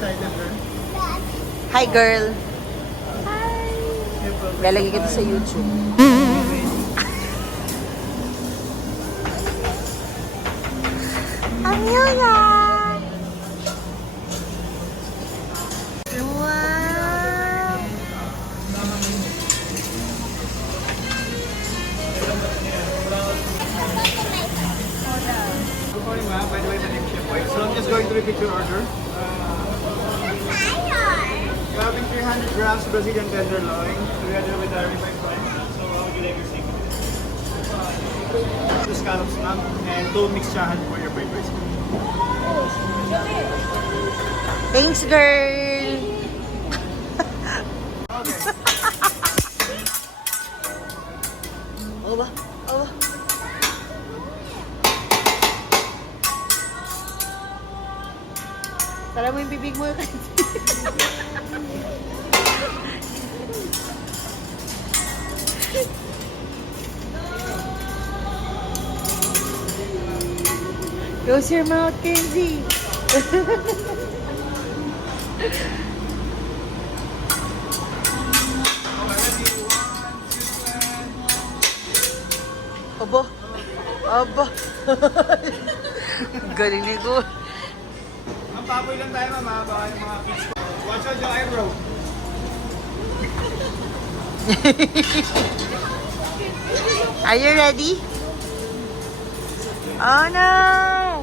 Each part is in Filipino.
excited, girl? Hi, girl. Lalagay kita sa YouTube. Amelia! Wow! Good morning, ma'am. By the way, my name is Chef White. So I'm just going to repeat your order. We're having 300 grams Brazilian tenderloin together with our ribeye fries. So how would you like your seafood? Two scallops, ma'am, and two mixed chahan for your fried rice. Thanks, girl! Okay. Oo ba? Oo ba? Tara mo yung bibig mo. Close your mouth, Kenzie. Aba. Aba. Galing ni ko. Ang papoy lang tayo, ma'am. Baka yung mga kids ko. Watch out your eyebrow. Are you ready? Oh no!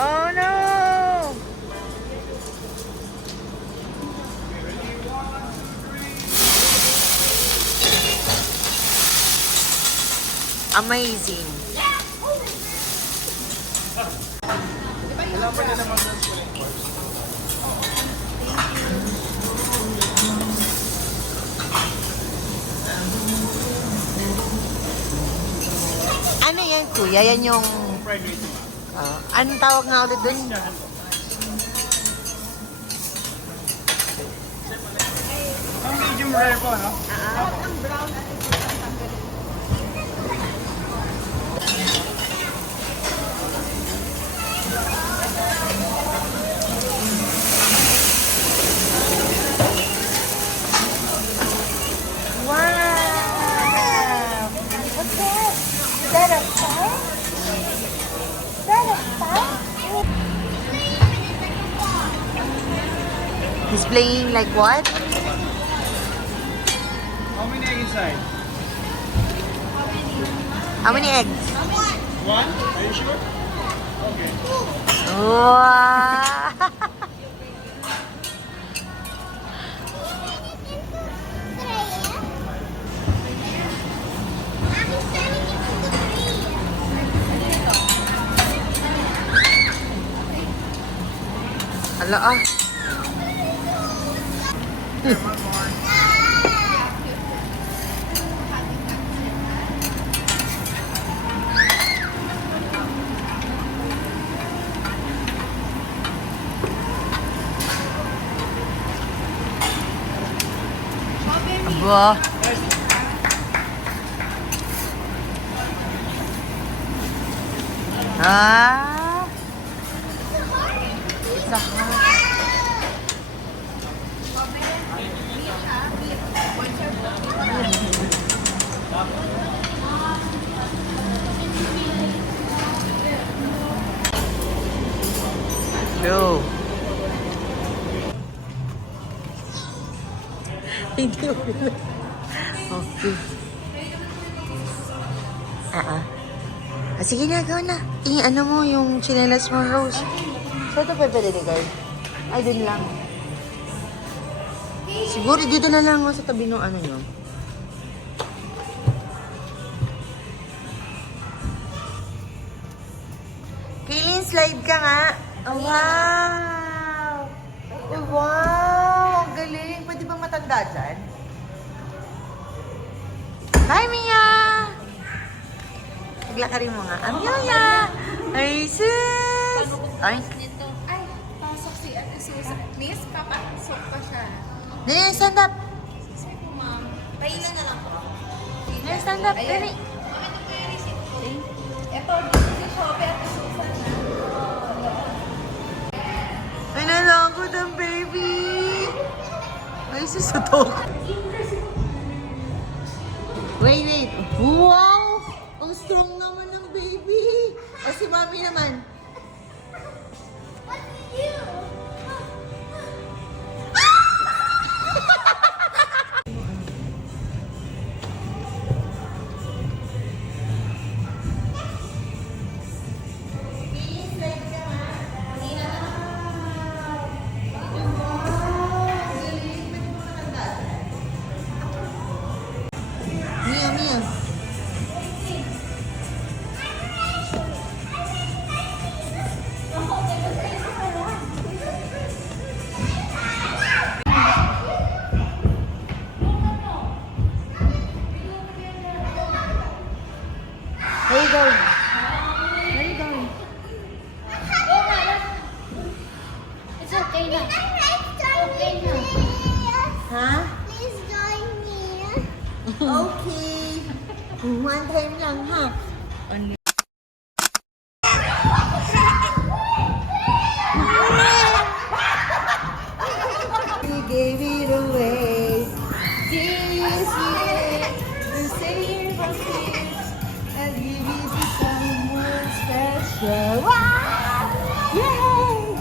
Oh no! Amazing. Wala pa na naman. Ano yan, kuya? Yan yung... Fried rice, ma'am. Anong tawag nga ulit dun? Chahan po. Ang medium rare po, no? Wow! What's that? Is that a pie? Is that a pie? He's playing like what? How many egg inside? How many eggs? One? Are you sure? Okay. Wow! Ala ah. Aba. Ah. It's a heart. No. Hindi mo pala. Okay. Sige na, gawin na. Ano mo yung chinelas mo, Rose. Saan ito pwede ni girl? Ay, dun lang. Siguro dito na lang sa tabi ng ano nyo. Kaylin, slide ka nga. Oh, wow! Oh, wow! Ang galing. Pwede bang matanda dyan? Hi, Mia! Naglakarin mo nga. Amelia! Ay, sis! Ay, Ay, pasok si Susan. Miss, papasok pa siya. Nene, stand up! Sorry po, ma'am. Pailan na lang po. Nene, stand up! Nene! Ito, si Shopee at si Susan na. Ay, nalangkot ang baby! Ay, susutok. Wait. Wow! Ang strong naman ng baby. O si mami naman. What do you do? Mia. Where you going? Where you going? It's okay now. Okay now. Huh? Please join me. Okay. One time lang, ha? We gave it away this year. The same for kids and give it to someone special. Wow! Yay!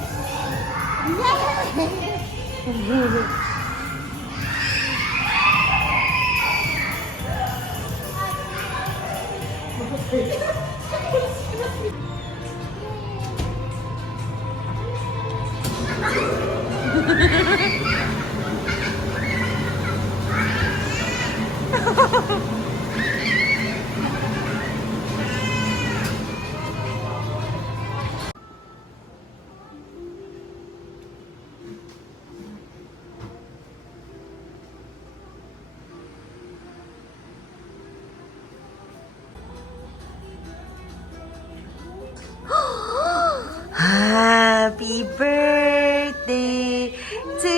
Happy birthday to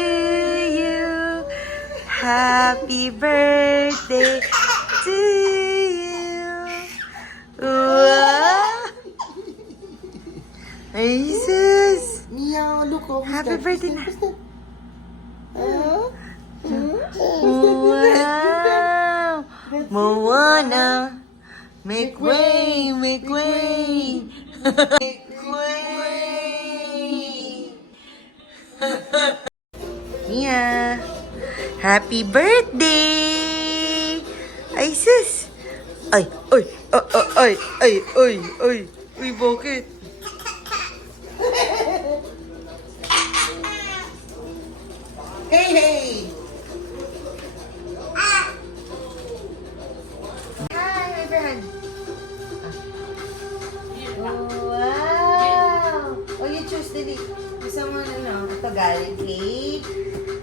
you. Happy birthday to you. Wow! Ay, sus! Meow, look, oh, who's Happy that? birthday Who's na. that? Huh? Wow! Moana! Make way! Make way! Make way! Mia! Happy birthday! Ay, sus! Ay! Uy, bakit? Hey! Hi, my friend. Wow! Oh, you choose, dali. Gusto mo, ito galing kay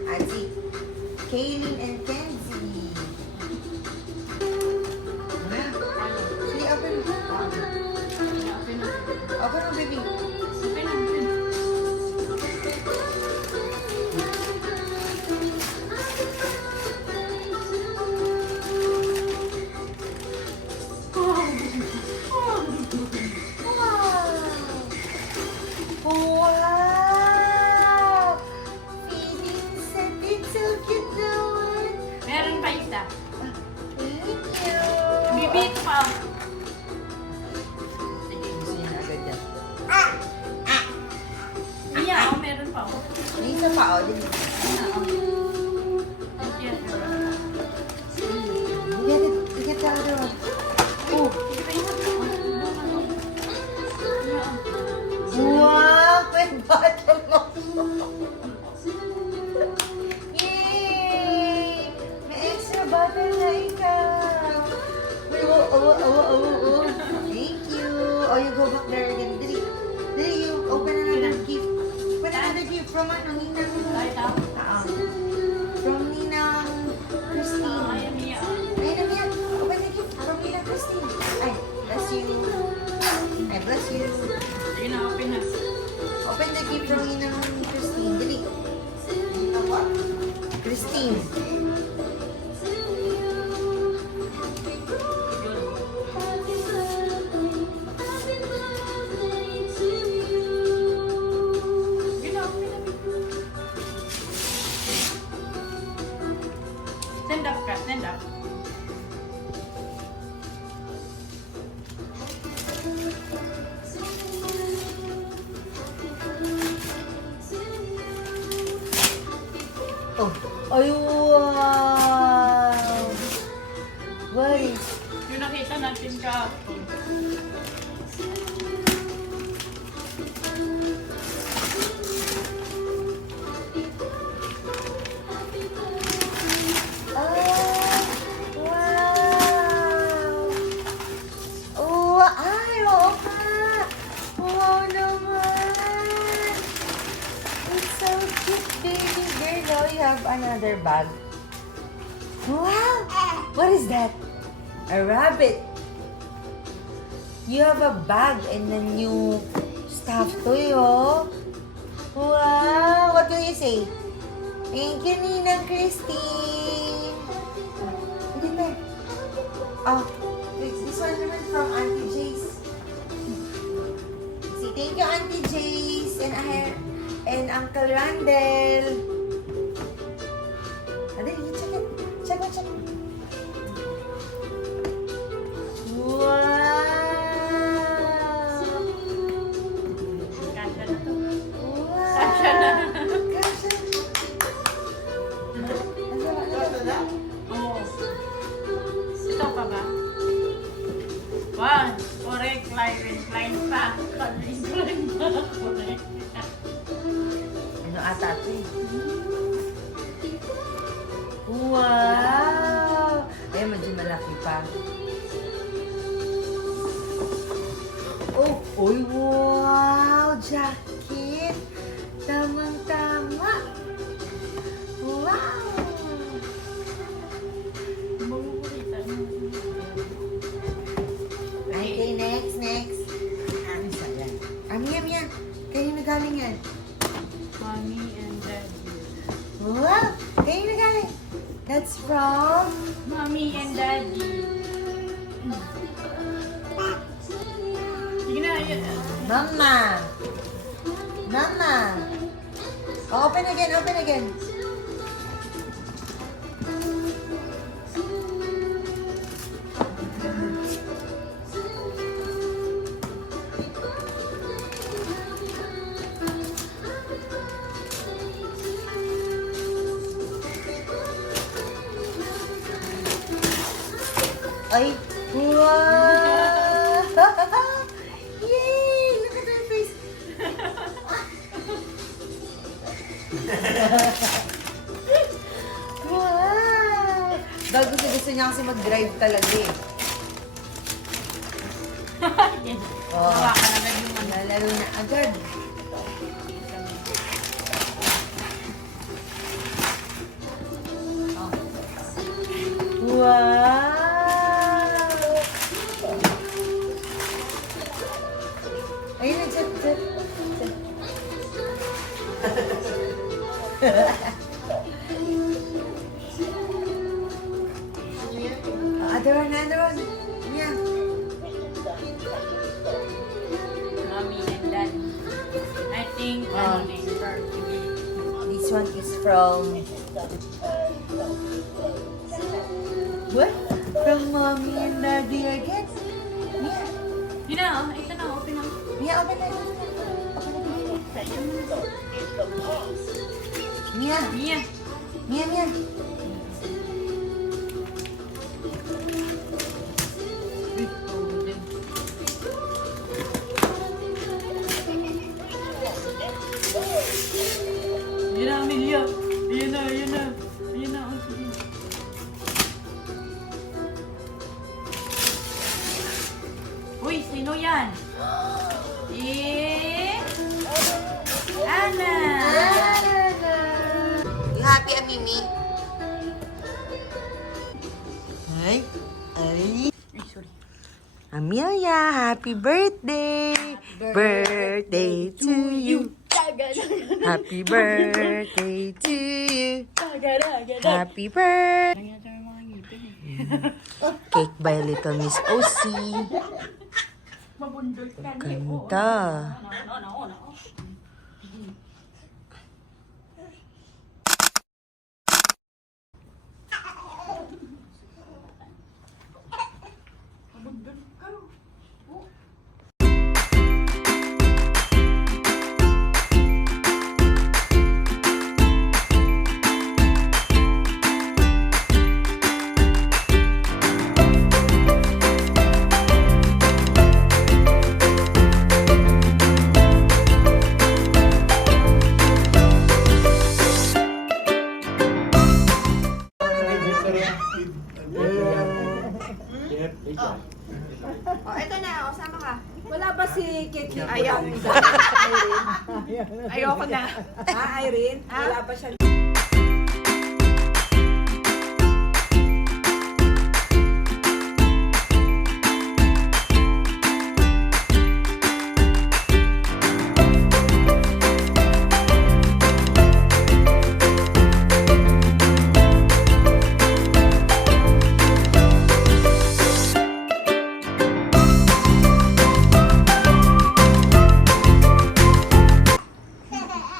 Ate Kaylin and Kenzie. Sige, open mo. Open mo, baby. Wow! Feeding set. It's so cute naman. Meron pa isa. Thank you. Bibi, ito pa. Sige, gusto niya na agad yan. Mia, meron pa. May isa pa, oh. Dali. Yan. Get the other one. Oh. Wow! May bottle mo. Yay! May extra bottle na ikaw. Wait, oh. Thank you. Oh, you go back there again. Dali, you open another gift. Open another gift from Ninang. From Ninang Christine. Ay, Mia. Ayun na, Mia. Open the gift from Ninang Christine. Ay, bless you. I bless you. Sige na, open na. Open the gift from Ninang Christine. Dali. Ninang what? Christine. Sige na, open na. Stand up ka, stand up. Oh, ay, wow! What is... Yung nakita natin kahapon. Ah, wow! Oh, ay, oo nga! Wow naman! It's so cute, baby girl. Now you have another bag. Wow! What is that? A rabbit. You have a bag and a new stuffed toy, oh. Wow! What do you say? Thank you, Ninang Christine. Hindi na. Oh, wait, this one naman from Auntie Jace. Say thank you, Auntie Jace and Uncle Randall. Adali, check it. Check it, check it. Wow! Kasha na to. Wow! Kasha na. Kasha. Oo. Ito pa ba? One. Correct. Line pa. Line pa. Correct. Ano ata ito eh? Wow! Ay, medyo malaki pa. Oh, oy, wow! Jacket! Tamang-tama! Wow! Mabubulitan. Okay, next. Ano sa yan? Yan. Kayo na galing yan. Mommy and Daddy. Wow! Kayo na galing. That's from... Mommy and Daddy. Sige na, yun. Mama! Oh, open again. Ay, wow! Yay! Look at her face. Wow! Dahil gusto niya kasi mag-drive talaga eh. Oh. Hawa ka naman yung ano. Lalaro na agad. Wow! Ayun na, chat. Other one. Yeah. Mommy and Daddy. I think, ano na yung birthday. This one is from... What? From Mommy and Daddy again? Yeah. Yun na, oh. Ito na, open na. Yeah, open it. Mia. Mia. Yun na, Amelia. Yun na. Oh, sige. Uy, sino yan? Ana. You happy, Amimi? Ay. Ay, sorry. Amelia, happy birthday! Birthday to you! Happy birthday to you! Happy birthday! Kaya tayo mga ngipin eh. Cake by Little Miss OC. Mabundol ka niyo. Ganda. No. Ayaw. Ayoko na. Irene? Wala pa siya.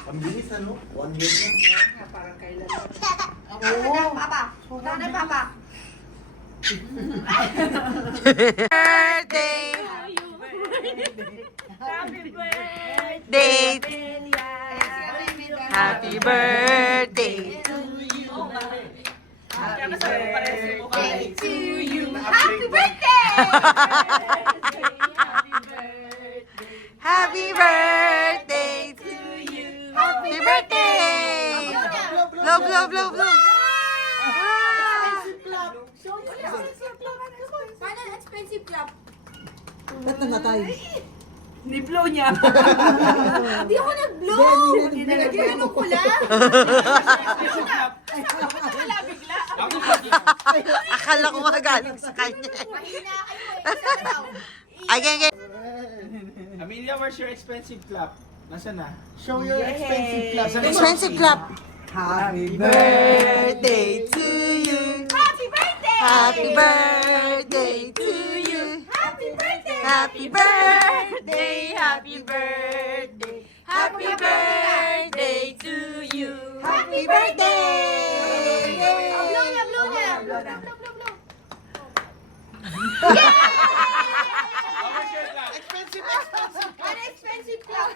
Ang bilis ano? 1 year lang. Parang kailan. Oo. Papa. Punta na, Papa. Birthday! Happy birthday! Date! Happy birthday! Kaya sabi pa rin si mukha. To you. Happy birthday! Happy birthday to you! Happy birthday! Blow, blow, blow, blow! Paano ang expensive club? Ba't nangatay? Ni-blow niya. Hindi ako nag-blow! Ginano ko lang! Wala bigla. Akala ko magaling sa kanya. Mahina kayo eh. Isa daw. Ay, geng, Amelia, where's your expensive clap? Nasaan na? Show your expensive clap. Expensive clap. Happy Birthday to you. Happy birthday! Happy birthday to you. Happy birthday! Happy birthday. Happy birthday. Happy birthday to you. Happy birthday. Blow niya, blow niya! Blow na. Blow, blow, blow. Where's your clap? Expensive. Ano expensive club?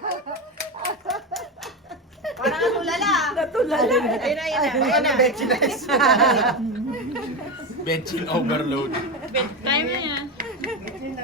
Parang natulala. Natulala. Ayun na, ayun na. Benching overload. Time na yan. Benching